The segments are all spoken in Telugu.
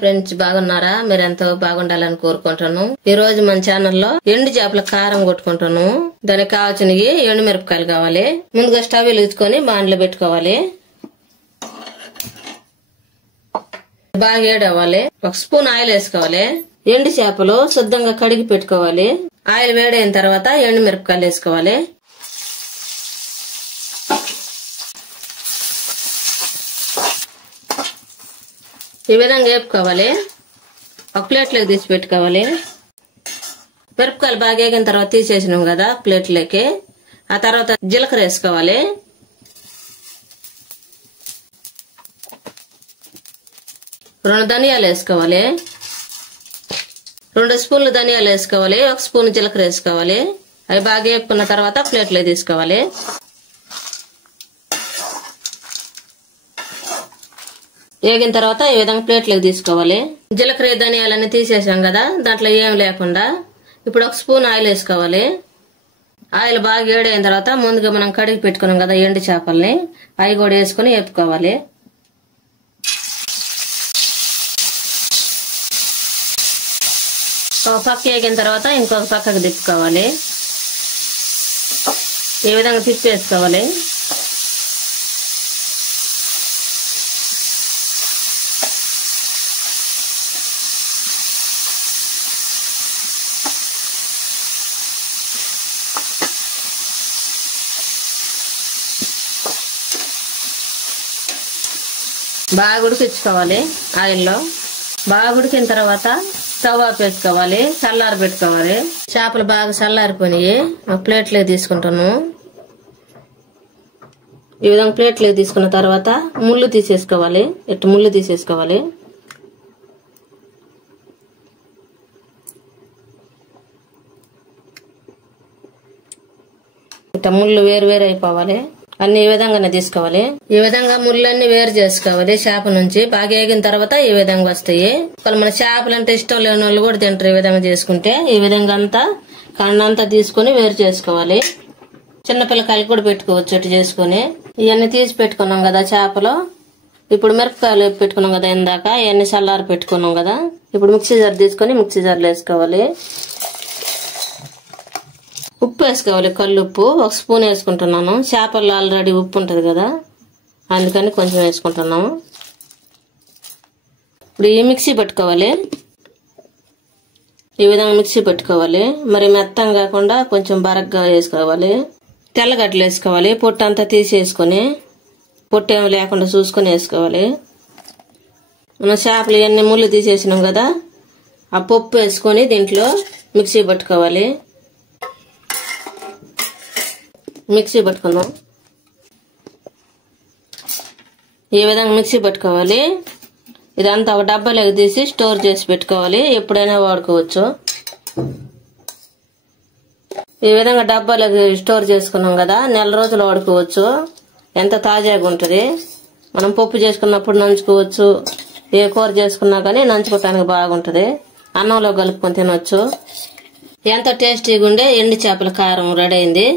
ఫ్రెండ్స్, బాగున్నారా? మీరెంతో బాగుండాలని కోరుకుంటాను. ఈ రోజు మన ఛానల్లో ఎండు చేపల కారం కొట్టుకుంటాను. దానికి కావాల్సినవి ఎండు మిరపకాయలు కావాలి. ముందుగా స్టవ్ వెలిగించుకొని బాండ్లో పెట్టుకోవాలి. బాగా ఏడవాలి. 1 స్పూన్ ఆయిల్ వేసుకోవాలి. ఎండు చేపలు శుద్ధంగా కడిగి పెట్టుకోవాలి. ఆయిల్ వేడైన తర్వాత ఎండు మిరపకాయలు వేసుకోవాలి. ఈ విధంగా వేపుకోవాలి. ఒక ప్లేట్లోకి తీసి పెట్టుకోవాలి. మిరపకాయలు బాగా వేగిన తర్వాత తీసేసినాం కదా ప్లేట్లోకి. ఆ తర్వాత జీలకర్ర వేసుకోవాలి. రెండు ధనియాలు వేసుకోవాలి. 2 స్పూన్లు ధనియాలు వేసుకోవాలి. 1 స్పూన్ జీలకర్ర వేసుకోవాలి. అవి బాగా వేపుకున్న తర్వాత ప్లేట్లో తీసుకోవాలి. వేగిన తర్వాత ఈ విధంగా ప్లేట్లోకి తీసుకోవాలి. జీలకర్ర ధనియాలన్నీ తీసేసాం కదా, దాంట్లో ఏం లేకుండా ఇప్పుడు 1 స్పూన్ ఆయిల్ వేసుకోవాలి. ఆయిల్ బాగా వేడైన తర్వాత ముందుగా మనం కడిగి పెట్టుకున్నాం కదా ఎండు చేపల్ని, అవి కూడా వేసుకుని వేపుకోవాలి. ఒక పక్క వేగిన తర్వాత ఇంకొక పక్కకు తిప్పుకోవాలి. ఈ విధంగా తిప్పేసుకోవాలి. బాగా ఉడికించుకోవాలి. ఆయిల్లో బాగా ఉడికిన తర్వాత స్టవ్ ఆఫ్ వేసుకోవాలి. చల్లారి పెట్టుకోవాలి. చేపలు బాగా చల్లారిపోయి ఒక ప్లేట్లోకి తీసుకుంటాను. ఈ విధంగా ప్లేట్లోకి తీసుకున్న తర్వాత ముళ్ళు తీసేసుకోవాలి. ఇట్లా ముళ్ళు తీసేసుకోవాలి. ఇట్లా ముళ్ళు వేరు వేరు అయిపోవాలి. అన్ని ఈ విధంగానే తీసుకోవాలి. ఈ విధంగా ముళ్ళన్నీ వేరు చేసుకోవాలి. చేప నుంచి బాగా వేగిన తర్వాత ఈ విధంగా వస్తాయి. మన చేపలు అంటే ఇష్టం లేని వాళ్ళు కూడా తింటారు. ఈ విధంగా చేసుకుంటే ఈ విధంగా అంతా కండంతా తీసుకుని వేరు చేసుకోవాలి. చిన్నపిల్లకాయలు కూడా పెట్టుకోవచ్చు ఇటు చేసుకుని. ఇవన్నీ తీసి పెట్టుకున్నాం కదా చేపలు. ఇప్పుడు మిరపకాయలు పెట్టుకున్నాం కదా ఇందాక, ఇవన్నీ చల్లారి పెట్టుకున్నాం కదా. ఇప్పుడు మిక్సీ జార్ తీసుకొని మిక్సీ జార్లో వేసుకోవాలి. ఉప్పు వేసుకోవాలి. కల్లుప్పు 1 స్పూన్ వేసుకుంటున్నాను. చేపల్లో ఆల్రెడీ ఉప్పు ఉంటుంది కదా, అందుకని కొంచెం వేసుకుంటున్నాము. ఇప్పుడు ఈ మిక్సీ పెట్టుకోవాలి. ఈ విధంగా మిక్సీ పెట్టుకోవాలి. మరి మెత్తం కాకుండా కొంచెం బరగ్గా వేసుకోవాలి. తెల్లగడ్డలు వేసుకోవాలి. పొట్టు అంతా తీసేసుకొని, పొట్టు ఏమి లేకుండా చూసుకొని వేసుకోవాలి. మనం చేపలు ఇవన్నీ ముళ్ళు తీసేసినాం కదా, ఆ పప్పు వేసుకొని దీంట్లో మిక్సీ పట్టుకోవాలి. మిక్సీ పట్టుకుందాం. ఈ విధంగా మిక్సీ పట్టుకోవాలి. ఇదంతా ఒక డబ్బాలోకి తీసి స్టోర్ చేసి పెట్టుకోవాలి. ఎప్పుడైనా వాడుకోవచ్చు. ఈ విధంగా డబ్బాలోకి స్టోర్ చేసుకున్నాం కదా, నెల రోజులు వాడుకోవచ్చు. ఎంత తాజాగా ఉంటుంది. మనం పప్పు చేసుకున్నప్పుడు నంచుకోవచ్చు. ఏ కూర చేసుకున్నా కానీ నంచుకోవటానికి బాగుంటుంది. అన్నంలో కలుపుకొని తినొచ్చు. ఎంతో టేస్టీగా ఉండే ఎండు చేపల కారం రెడీ అయింది.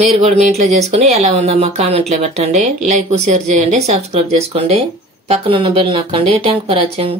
మీరు కూడా మీ ఇంట్లో చేసుకుని ఎలా ఉందో మా కామెంట్లో పెట్టండి. లైక్, షేర్ చేయండి, సబ్స్క్రైబ్ చేసుకోండి. పక్కనున్న బెల్ నొక్కండి. Thank for watching.